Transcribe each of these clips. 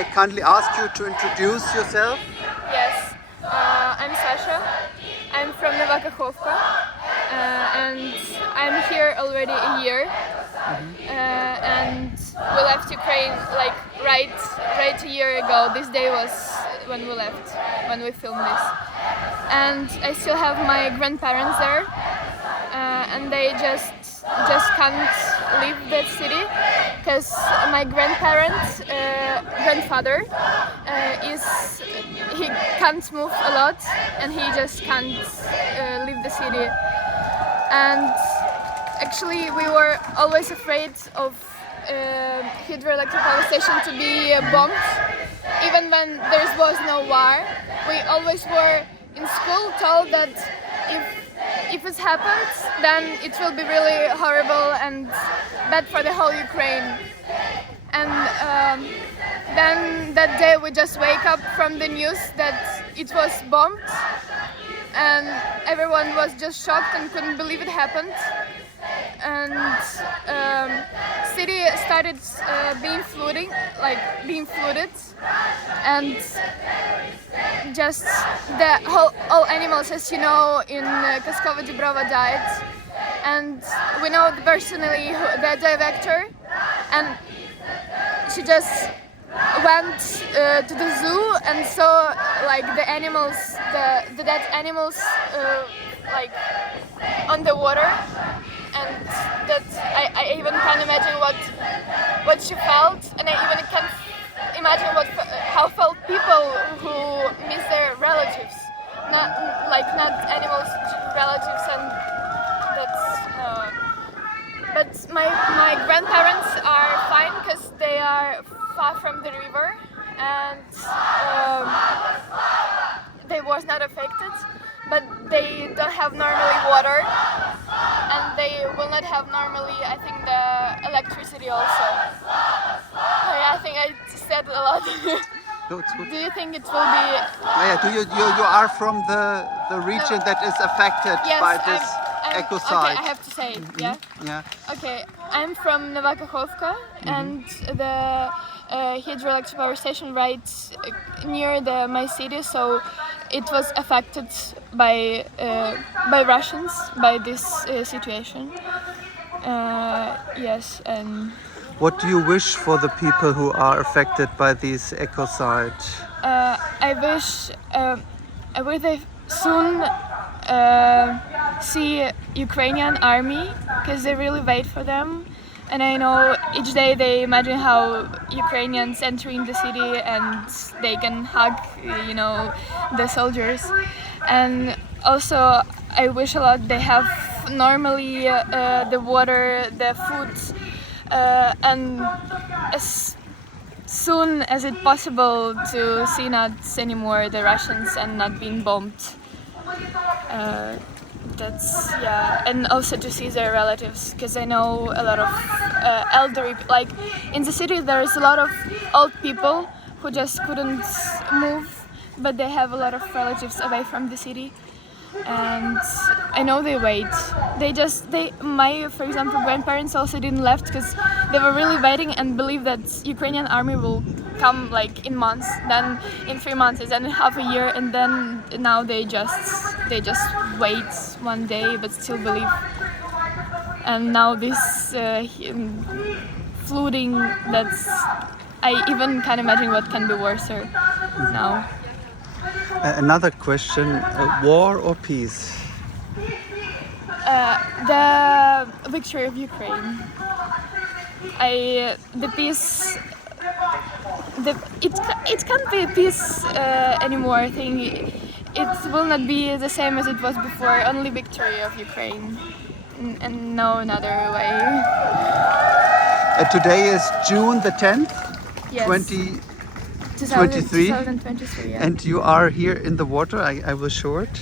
I kindly ask you to introduce yourself? Yes, I'm Sasha. I'm from Nova Kakhovka, and I'm here already a year. And we left Ukraine like right a year ago. This day was when we left, when we filmed this. And I still have my grandparents there, and they just can't leave that city because my grandfather he can't move a lot, and he just can't leave the city. And actually, we were always afraid of hydroelectric power station to be bombed, even when there was no war. We always were in school told that if it happens, then it will be really horrible and bad for the whole Ukraine. And then that day we just wake up from the news that it was bombed, and everyone was just shocked and couldn't believe it happened. And city started being flooded, and just all animals, as you know, in Kaskova Dubrova died, and we know personally the director, and she just went to the zoo and saw like the animals, the dead animals, like on the water, and that I even can't imagine what she felt, and I even can't imagine how felt people who miss their relatives, not animals, relatives, and that's. But my grandparents are fine because they are far from the river, and they was not affected. But they don't have normally water, and they will not have normally, I think, the electricity also. I think I said a lot. No, it's good. Do you think it will be? Yeah, you are from the region that is affected Yes, by this I'm ecocide? Okay, I have to say it. Yeah. Yeah. Okay, I'm from Nova Kakhovka, and the hydroelectric power station right near my city, so it was affected by Russians by this situation. Yes, and What do you wish for the people who are affected by this ecocide? I wish I will they soon see Ukrainian army, because they really wait for them. And I know each day they imagine how Ukrainians entering the city and they can hug, the soldiers. And also I wish a lot they have normally the water, the food, and as soon as it's possible to see not anymore the Russians and not being bombed. That's and also to see their relatives, because I know a lot of elderly, like in the city there's a lot of old people who just couldn't move, but they have a lot of relatives away from the city, and I know they wait. My, for example, grandparents also didn't left because they were really waiting and believe that Ukrainian army will come like in months, then in 3 months, then in half a year, and then now they just wait one day but still believe. And now this flooding, that's, I even can't imagine what can be worse now. Another question, war or peace? The victory of Ukraine. The peace. It can't be peace anymore. I think it will not be the same as it was before. Only victory of Ukraine, and no another way. Today is June the 10th, Yes. 2023, 2023. Yeah. and you are here in the water. I will show it.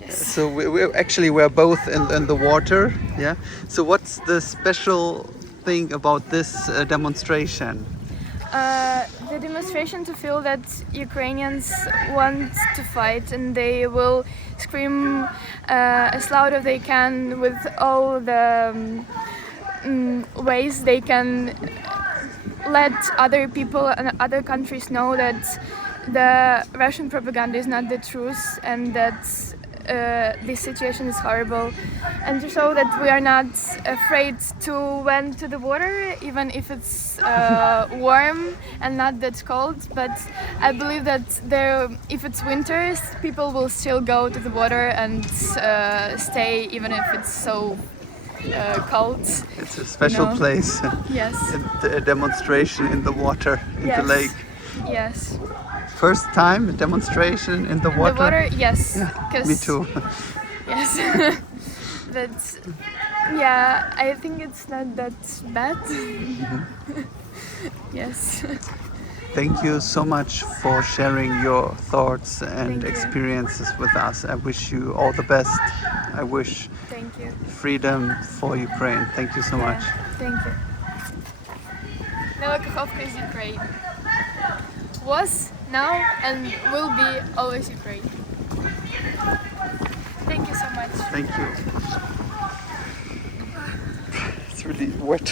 Yes. So we're both in the water. Yeah. So what's the special thing about this demonstration? The demonstration to feel that Ukrainians want to fight, and they will scream as loud as they can with all the ways they can let other people and other countries know that the Russian propaganda is not the truth and that this situation is horrible, and to show that we are not afraid to went to the water even if it's warm and not that cold. But I believe that there, if it's winters, people will still go to the water and stay even if it's so cold. It's a special know. place. Yes. A demonstration in the water, in the Yes. lake. Yes. First time a demonstration in the water? The water, yes. Yeah, 'Cause- me too. Yes. But yeah, I think it's not that bad. Yes. Thank you so much for sharing your thoughts and Thank you. experiences with us. I wish you all the best. I wish Thank you. freedom for Ukraine. Thank you so much. Yeah, thank you. Nova Kakhovka is Ukraine. Was, now, and will be always Ukraine. Thank you so much. Thank you. It's really wet.